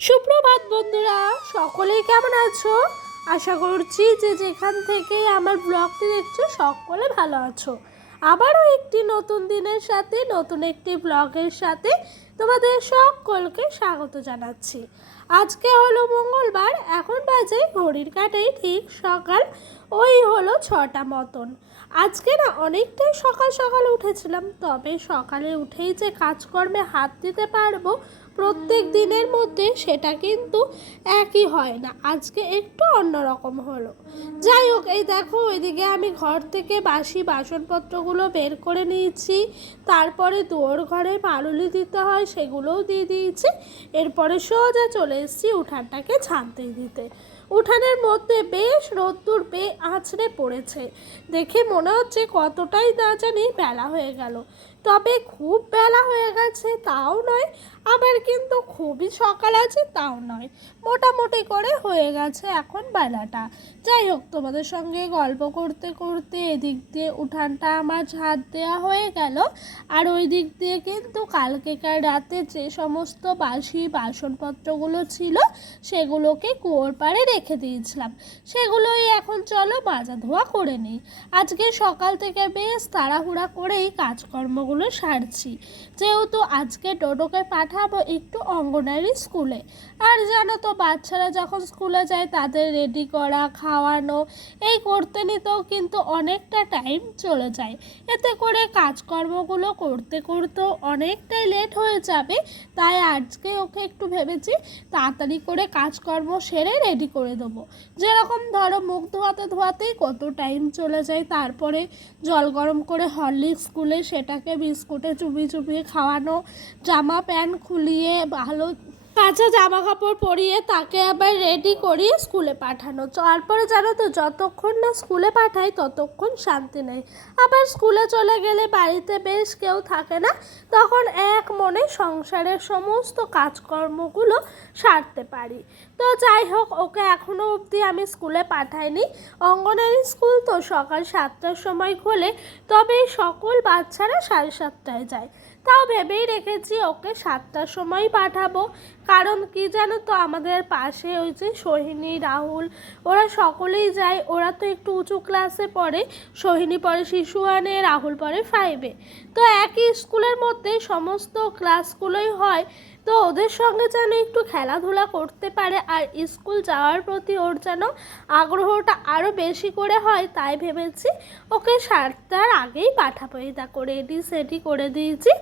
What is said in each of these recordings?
সুপ্রভাত বন্ধুরা, সকলেই কেমন আছো? আশা করছি যে যেখান থেকে আমার ব্লগটি দেখছো সকলে ভালো আছো। আবারও একটি নতুন দিনের সাথে নতুন একটি ব্লগের সাথে তোমাদের সকলকে স্বাগত জানাচ্ছি। আজকে হলো মঙ্গলবার, এখন বাজে ঘড়ির কাঁটায় ঠিক সকাল হলো 6টা মতন। আজকে না অনেকটাই সকাল সকাল উঠেছিলাম, তবে সকালে উঠেই যে কাজকর্মে হাত দিতে পারবো প্রত্যেক দিনের মধ্যে সেটা কিন্তু একই হয় না। আজকে একটু অন্যরকম হলো। যাই হোক, এই দেখো ওইদিকে আমি ঘর থেকে বাসি বাসনপত্রগুলো বের করে নিয়েছি, তারপরে দুয়ার ঘরে পারুলি দিতে হয় সেগুলোও দিয়ে দিয়েছি। এরপরে সোজা চলে এসেছি উঠানটাকে ঝাঁটতে দিতে। উঠানের মধ্যে বেশ রোদ্দুর আছড়ে পড়েছে, দেখে মনে হচ্ছে কতটাই না জানি বেলা হয়ে গেল। তবে খুব বেলা হয়ে গেছে তাও নয়, আবার কিন্তু খুবই সকাল আছে তাও নয়, মোটামুটি করে হয়ে গেছে এখন বেলাটা। যাই হোক, তোমাদের সঙ্গে গল্প করতে করতে এদিক দিয়ে উঠানটা আমার ঝাঁট দেওয়া হয়ে গেল। আর ওই দিক দিয়ে কিন্তু কালকেকার রাতে যে সমস্ত বাসি বাসনপত্রগুলো ছিল সেগুলোকে কুয়োর পাড়ে রেখে দিয়েছিলাম, সেগুলোই এখন চলো মাজা ধোয়া করে নিই। আজকে সকাল থেকে বেশ তাড়াহুড়া করেই কাজকর্মগুলো সারছি, যেহেতু আজকে ডোডোকে পাঠাবো একটু অঙ্গনারী স্কুলে। আর জানো তো, বাচ্চারা যখন স্কুলে যায় তাদের রেডি করা খাওয়ানো এই করতে নিতেও কিন্তু অনেকটা টাইম চলে যায়। এতে করে কাজকর্মগুলো করতে করতেও অনেকটাই লেট হয়ে যাবে। তাই আজকে ওকে একটু ভেবেছি তাড়াতাড়ি করে কাজকর্ম সেরে রেডি করে দেবো। যেরকম ধরো মুখ ধোয়াতে ধোয়াতেই কত টাইম চলে যায়, তারপরে জল গরম করে হরলিক্স স্কুলে সেটাকে বিস্কুটে চুবিয়ে খাওয়ানো, জামা প্যান্ট খুলিয়ে ভালো কাঁচা জামা কাপড় পরিয়ে তাকে আবার রেডি করিয়ে স্কুলে পাঠানো। তারপরে জানো তো, যতক্ষণ না স্কুলে পাঠাই ততক্ষণ শান্তি নেই। আবার স্কুলে চলে গেলে বাড়িতে বেশ কেউ থাকে না, তখন এক মনে সংসারের সমস্ত কাজকর্মগুলো সারতে পারি। তো যাই হোক, ওকে এখনও অবধি আমি স্কুলে পাঠাইনি। অঙ্গনারী স্কুল তো সকাল 7টার সময় খোলে, তবে সকল বাচ্চারা 7:30টায় যায়। তাও ভেবেই রেখেছি ওকে 7টার সময় পাঠাবো। কারণ কি জানো তো, আমাদের পাশে ওই যে সোহিনী রাহুল ওরা সকলেই যায়, ওরা তো একটু উঁচু ক্লাসে পড়ে। সোহিনী পড়ে শিশু 1-এ, রাহুল পড়ে 5-এ। তো একই স্কুলের মধ্যে সমস্ত ক্লাসগুলোই হয়, তো ওদের সঙ্গে যেন একটু খেলাধুলা করতে পারে আর স্কুল যাওয়ার প্রতি ওর যেন আগ্রহটা আরও বেশি করে হয়, তাই ভেবেছি ওকে 7টার আগেই পাঠাবো। এই দেখো রেডি সেডি করে দিয়েছি,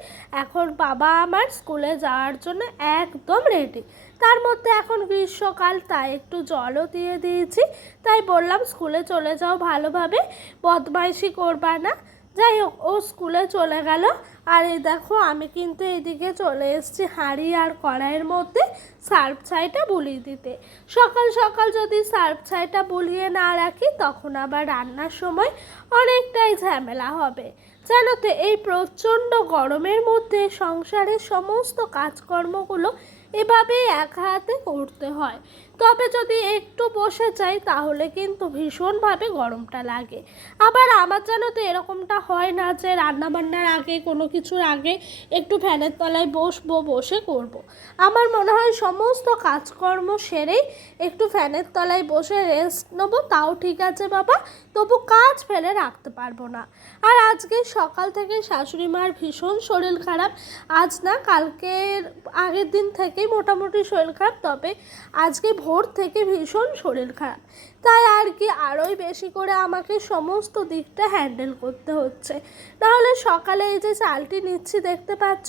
এখন বাবা আমার স্কুলে যাওয়ার জন্য একদম রেডি। তার মধ্যে এখন গ্রীষ্মকাল, তাই একটু জলও দিয়ে দিয়েছি। তাই বললাম স্কুলে চলে যাও ভালোভাবে, বদমাইশি করবা না। যাই হোক, ও স্কুলে চলে গেল। আর এই দেখো আমি কিন্তু এইদিকে চলে এসেছি হাঁড়ি আর কড়াইয়ের মধ্যে সার্ফ ছাইটা বুলিয়ে দিতে। সকাল সকাল যদি সার্ফ ছাইটা বুলিয়ে না রাখি তখন আবার রান্নার সময় অনেকটাই ঝামেলা হবে। জানো তো, এই প্রচণ্ড গরমের মধ্যে সংসারের সমস্ত কাজকর্মগুলো এভাবেই একা হাতে করতে হয়। তবে যদি একটু বসে যাই তাহলে কিন্তু ভীষণভাবে গরমটা লাগে। আবার আমার জানো তো এরকমটা হয় না যে রান্নাবান্নার আগে কোনো কিছুর আগে একটু ফ্যানের তলায় বসবো, বসে করব। আমার মনে হয় সমস্ত কাজকর্ম সেরেই একটু ফ্যানের তলায় বসে রেস্ট নেবো, তাও ঠিক আছে বাবা, তবু কাজ ফেলে রাখতে পারবো না। আর আজকে সকাল থেকে শাশুড়ি মার ভীষণ শরীর খারাপ। আজ না, কালকের আগের দিন থেকেই মোটামুটি শরীর খারাপ, তবে আজকে ভোর থেকে ভীষণ শরীর খারাপ। তাই আর কি আরোই বেশি করে আমাকে সমস্ত দিকটা হ্যান্ডেল করতে হচ্ছে। নাহলে সকালে এই যে চালটি নিচ্ছি দেখতে পাচ্ছ,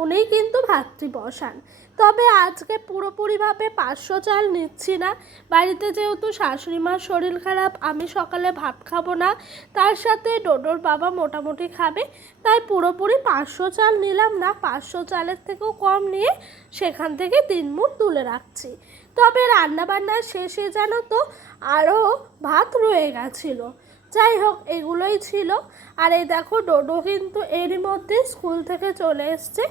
উনিই কিন্তু ভাতটি বসান। তবে আজকে পুরোপুরিভাবে 500 চাল নিচ্ছি না, বাড়িতে যেহেতু শাশুড়ি মার শরীর খারাপ, আমি সকালে ভাত খাবো না, তার সাথে ডোডোর বাবা মোটামুটি খাবে, তাই পুরোপুরি 500 চাল নিলাম না, 500 চালের থেকেও কম নিয়ে সেখান থেকে 3 মুঠ তুলে রাখছি। তবে রান্নাবান্নার শেষে জানো তো আরও ভাত রয়ে গেছিলো। যাই হোক, এগুলোই ছিল। আর এই দেখো ডোডো কিন্তু এরই মধ্যে স্কুল থেকে চলে এসছে,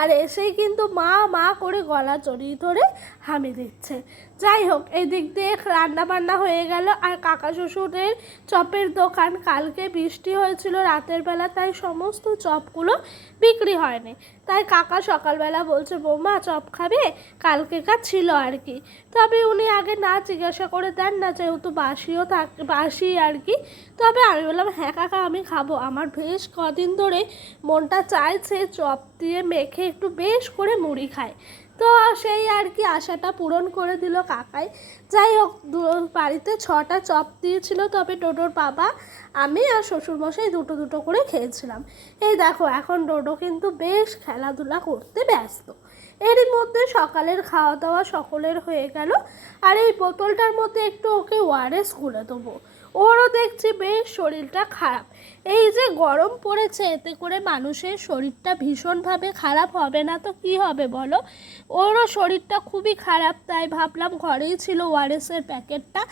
আর এসেই কিন্তু মা মা করে গলা জড়িয়ে ধরে হামি দিচ্ছে। যাই হোক, এই দিক দিয়ে রান্না বান্না হয়ে গেল। আর কাকা শ্বশুরের চপের দোকান, কালকে বৃষ্টি হয়েছিল রাতের বেলা, তাই সমস্ত চপগুলো বিক্রি হয়নি। তাই কাকা সকালবেলা বলছে বৌমা চপ খাবে, কালকেকার ছিল আর কি। তবে উনি আগে না জিজ্ঞাসা করে দেন না, যেহেতু বাসি আর কি। তবে আমি বললাম হ্যাঁ কাকা আমি খাবো, আমার বেশ কদিন ধরে মনটা চাইছে চপ দিয়ে মেখে একটু বেশ করে মুড়ি খায়। তো সেই আর কি আশাটা পূরণ করে দিল কাকাই। যাই হোক, বাড়িতে 6টা চপ দিয়েছিল, তবে ডোডোর বাবা, আমি আর শ্বশুরমশাই দুটো দুটো করে খেয়েছিলাম। এই দেখো এখন ডোডো কিন্তু বেশ খেলাধুলা করতে ব্যস্ত। এরই মধ্যে সকালের খাওয়া দাওয়া সকলের হয়ে গেল। আর এই বোতলটার মধ্যে একটু ওকে ওআরএস গুলে দেবো, ওরও দেখছি বেশ শরীরটা খারাপ। এই যে গরম পড়েছে, এতে করে মানুষের শরীরটা ভীষণভাবে খারাপ হবে না তো কি হবে বলো। ওরও শরীরটা খুবই খারাপ, তাই ভাবলাম ঘরেই ছিল ওআরএসের প্যাকেটটা,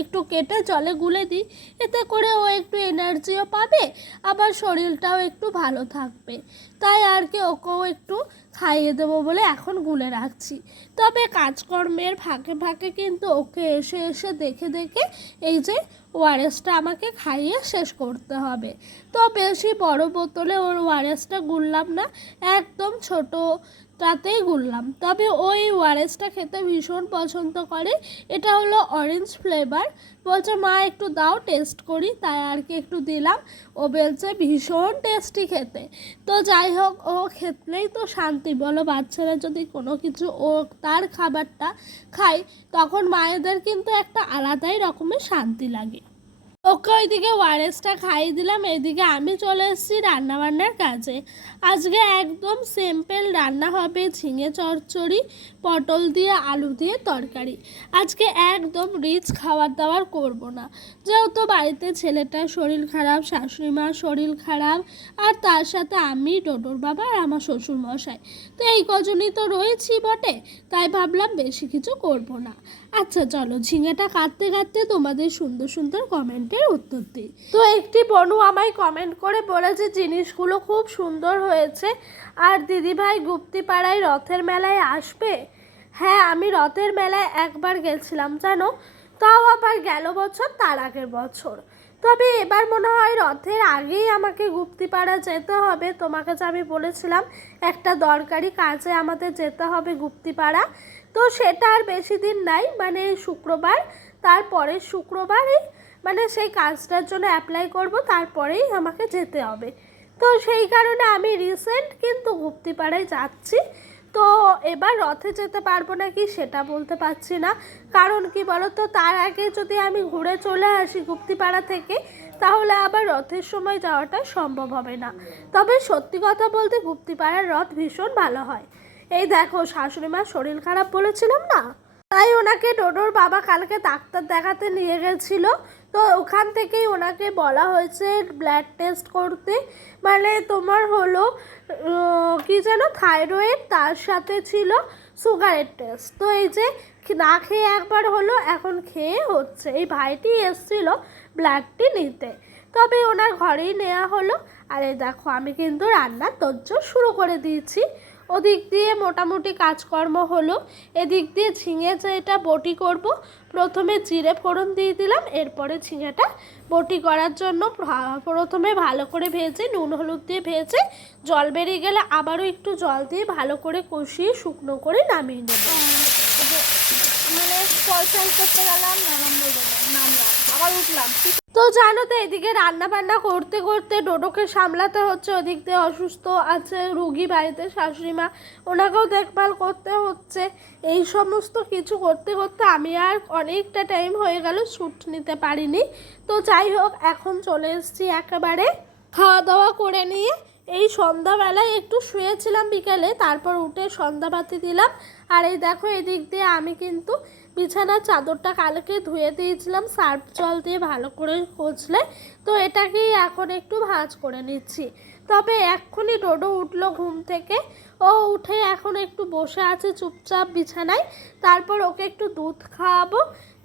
একটু কেটে জলে গুলে দিই, এতে করে ও একটু এনার্জিও পাবে, আবার শরীরটাও একটু ভালো থাকবে। তাই আর কি ওকেও একটু খাইয়ে দেবো বলে এখন গুলে রাখছি। তবে কাজকর্মের ফাঁকে ফাঁকে কিন্তু ওকে এসে এসে দেখে দেখে এই যে ওআরএসটা আমাকে খাইয়ে শেষ করতে হবে। তো বেশি বড় বোতলে ওর ওআরএসটা গুললাম না, একদম ছোটোটাতেই গুললাম। তবে ওই ওআরএসটা খেতে ভীষণ পছন্দ করে, এটা হলো অরেঞ্জ ফ্লেভার। বলছে মা একটু দাও টেস্ট করি, তাই আর কি একটু দিলাম। ও বলছে ভীষণ টেস্টি খেতে। তো যাই হোক, ও খেতলেই তো শান্তি বলো, বাচ্চারা যদি কোনো কিছু ও তার খাবারটা খায় তখন মায়েদের কিন্তু একটা আলাদাই রকমের শান্তি লাগে। ওকে ওইদিকে ওআরএসটা খাইয়ে দিলাম, এদিকে আমি চলে এসেছি রান্নাবান্নার কাজে। আজকে একদম সিম্পল রান্না হবে, ঝিঙে চচ্চড়ি, পটল দিয়ে আলু দিয়ে তরকারি। আজকে একদম রিচ খাবার দাবার করব না, যেহেতু বাড়িতে ছেলেটার শরীর খারাপ, শাশুড়ি মার শরীর খারাপ, আর তার সাথে আমি, ডোডোর বাবা আর আমার শ্বশুরমশাই, তো এই কজনই তো রয়েছি বটে, তাই ভাবলাম বেশি কিছু করব না। আচ্ছা চলো, ঝিঙেটা কাটতে কাটতে তোমাদের সুন্দর সুন্দর কমেন্টের উত্তর দিই। তো একটি বনু আমায় কমেন্ট করে বলেছে জিনিসগুলো খুব সুন্দর হয়েছে, আর দিদিভাই গুপ্তিপাড়ায় রথের মেলায় আসবে। হ্যাঁ, আমি রথের মেলায় একবার গেছিলাম জানো, তাও আবার গেল বছর, তার আগের বছর। তবে এবার মনে হয় রথের আগেই আমাকে গুপ্তিপাড়া যেতে হবে। তোমাকে যে আমি বলেছিলাম একটা দরকারি কাজে আমাদের যেতে হবে গুপ্তিপাড়া, তো সেটা আর বেশি দিন নাই, মানে শুক্রবার, তারপরের শুক্রবারই মানে সেই কাজটার জন্য অ্যাপ্লাই করব, তারপরেই আমাকে যেতে হবে। তো সেই কারণে আমি রিসেন্ট কিন্তু গুপ্তিপাড়ায় যাচ্ছি। তো এবার রথে যেতে পারবো নাকি সেটা বলতে পারছি না, কারণ কি বলো তো, তার আগে যদি আমি ঘুরে চলে আসি গুপ্তিপাড়া থেকে, তাহলে আবার রথের সময় যাওয়াটা সম্ভব হবে না। তবে সত্যি কথা বলতে গুপ্তিপাড়ার রথ ভীষণ ভালো হয়। এই দেখো, শাশুড়ি মার শরীর খারাপ বলেছিলাম না, তাই ওনাকে ডোডোর বাবা কালকে ডাক্তার দেখাতে নিয়ে গেছিল। তো ওখান থেকেই ওনাকে বলা হয়েছে ব্লাড টেস্ট করতে, মানে তোমার হলো কি যেন থাইরয়েড, তার সাথে ছিল সুগারের টেস্ট। তো এই যে না খেয়ে একবার হলো, এখন খেয়ে হচ্ছে। এই ভাইটি এসছিল ব্লাডটি নিতে, তবে ওনার ঘরেই নেওয়া হলো। আর এই দেখো আমি কিন্তু রান্নার তোড়জোড় শুরু করে দিয়েছি। ওদিক দিয়ে মোটামুটি কাজকর্ম হলো, এদিক দিয়ে ঝিঙে যেটা বটি করব, প্রথমে জিরে ফোড়ন দিয়ে দিলাম, এরপরে ঝিঙেটা বটি করার জন্য প্রথমে ভালো করে ভেজে নুন হলুদ দিয়ে ভেজে জল বেরিয়ে গেলে আবারও একটু জল দিয়ে ভালো করে কষিয়ে শুকনো করে নামিয়ে নেব। মানে ফলসাই করতে গেলাম, নামলাম আবার উঠলাম। তো জানো তো, এদিকে রান্না বান্না করতে করতে ডোডোকে সামলাতে হচ্ছে, ওদিক দিয়ে অসুস্থ আছে রুগী বাড়িতে শাশুড়ি মা, ওনাকেও দেখভাল করতে হচ্ছে। এই সমস্ত কিছু করতে করতে আমি আর অনেকটা টাইম হয়ে গেল শ্যুট নিতে পারিনি। তো যাই হোক, এখন চলে এসেছি একেবারে খাওয়া দাওয়া করে নিয়ে। এই সন্ধ্যাবেলায় একটু শুয়েছিলাম বিকেলে, তারপর উঠে সন্ধ্যাবাতি দিলাম। আর এই দেখো, এদিক দিয়ে আমি কিন্তু বিছানার চাদরটা কালকে ধুয়ে দিয়েছিলাম সার্ফ জল দিয়ে ভালো করে কচলে, তো এটাকেই এখন একটু ভাঁজ করে নিচ্ছি। তবে এক্ষুনি ডোডো উঠলো ঘুম থেকে, ও উঠে এখন একটু বসে আছে চুপচাপ বিছানায়। তারপর ওকে একটু দুধ খাওয়াবো,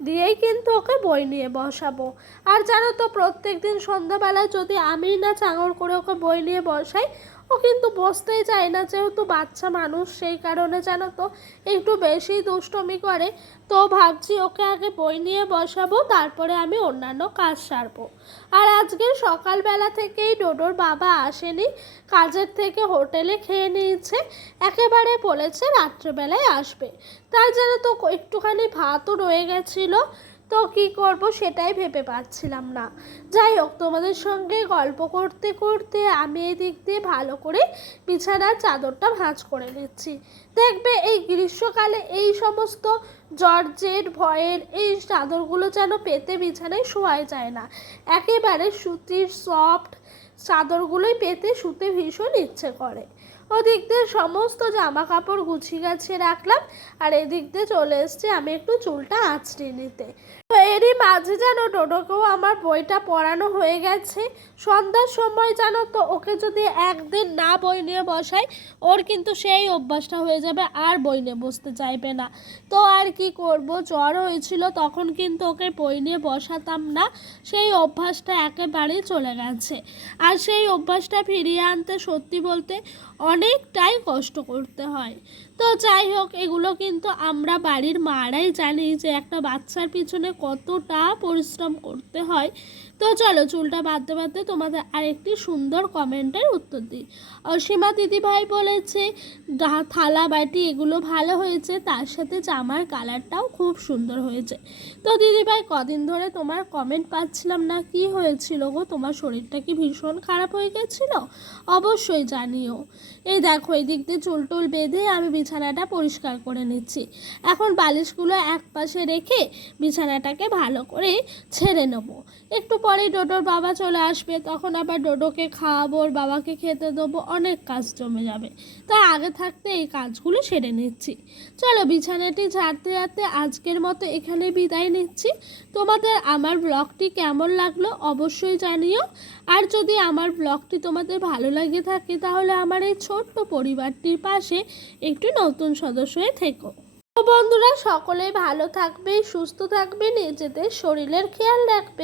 দিয়েই কিন্তু ওকে বই নিয়ে বসাবো। আর জানো তো প্রত্যেক দিন সন্ধ্যাবেলায় যদি আমি না চাঙড় করে ওকে বই নিয়ে বসাই, ও কিন্তু বসতেই চায় না, যেহেতু বাচ্চা মানুষ সেই কারণে জানো তো একটু বেশি দুষ্টুমি করে। তো ভাবছি ওকে আগে বই নিয়ে বসাবো, তারপরে আমি অন্যান্য কাজ সারবো। আর আজকে সকালবেলা থেকেই ডোডোর বাবা আসেনি, কাজের থেকে হোটেলে খেয়ে নিয়েছে, একেবারে বলেছে রাত্রেবেলায় আসবে। তাই জানো তো একটুখানি ভাতও রয়ে গেছিলো, তো কি করব সেটাই ভেবে পাচ্ছিলাম না। যাই হোক, তোমাদের সঙ্গে গল্প করতে করতে আমি এই দিক দিয়ে ভালো করে বিছানার চাদরটা ভাঁজ করে নিচ্ছি। দেখবে এই গ্রীষ্মকালে এই সমস্ত জর্জেট ভয়ের এই চাদরগুলো যেন পেতে বিছানায় শোয়া যায় না। একেবারে সুতির সফট চাদরগুলোই পেতে শুতে ভীষণ ইচ্ছে করে। ওদিক দিয়ে সমস্ত জামা কাপড় গুছিয়ে গাছিয়ে রাখলাম, আর এদিক দিয়ে চলে এসছি আমি একটু চুলটা আঁচড়ে নিতে। তো এরই মাঝে যেন ডোডোকেও আমার বইটা পড়ানো হয়ে গেছে। সন্ধ্যার সময় জানো তো ওকে যদি একদিন না বই নিয়ে বসাই, ওর কিন্তু সেই অভ্যাসটা হয়ে যাবে, আর বই নিয়ে বসতে চাইবে না। তো আর কি করব, জ্বর হয়েছিল তখন কিন্তু ওকে বই নিয়ে বসাতাম না, সেই অভ্যাসটা একেবারেই চলে গেছে। আর সেই অভ্যাসটা ফিরিয়ে আনতে সত্যি বলতে অনেকটাই কষ্ট করতে হয়। তো যাই হোক, এগুলো কিন্তু আমরা বাড়ির মারাই জানি যে একটা বাচ্চার পিছনে কতটা পরিশ্রম করতে হয়। তো চলো চুলটা বাঁধতে বাঁধতে তোমাদের আরেকটি সুন্দর কমেন্টের উত্তর দিই। অসীমা দিদিভাই বলেছে থালা বাটি এগুলো ভালো হয়েছে, তার সাথে জামার কালারটাও খুব সুন্দর হয়েছে। তো দিদিভাই কদিন ধরে তোমার কমেন্ট পাচ্ছিলাম না, কি হয়েছিল গো? তোমার শরীরটা কি ভীষণ খারাপ হয়ে গেছিলো? অবশ্যই জানিও। এই দেখো, এই দিক দিয়ে চুল টুল বেঁধে আমি বিছানাটা পরিষ্কার করে নিচ্ছি। এখন বালিশগুলো এক পাশে রেখে বিছানাটাকে ভালো করে ছেড়ে নেবো। একটু পরেই ডোডোর বাবা চলে আসবে, তখন আবার ডোডোকে খাওয়াবো, ওর বাবাকে খেতে দেবো, অনেক কাজ জমে যাবে। তাই আগে থাকতে এই কাজগুলো সেরে নিচ্ছি। চলো বিছানাটি ঝাড়তে ঝাড়তে আজকের মতো এখানে বিদায় নিচ্ছি। তোমাদের আমার ব্লগটি কেমন লাগলো অবশ্যই জানিও। আর যদি আমার ব্লগটি তোমাদের ভালো লাগে থাকে তাহলে আমার এই ছোট্ট পরিবারটির পাশে একটু নতুন সদস্য হয়ে থেকো। তো বন্ধুরা, সকলেই ভালো থাকবে, সুস্থ থাকবে, নিজেদের শরীরের খেয়াল রাখবে।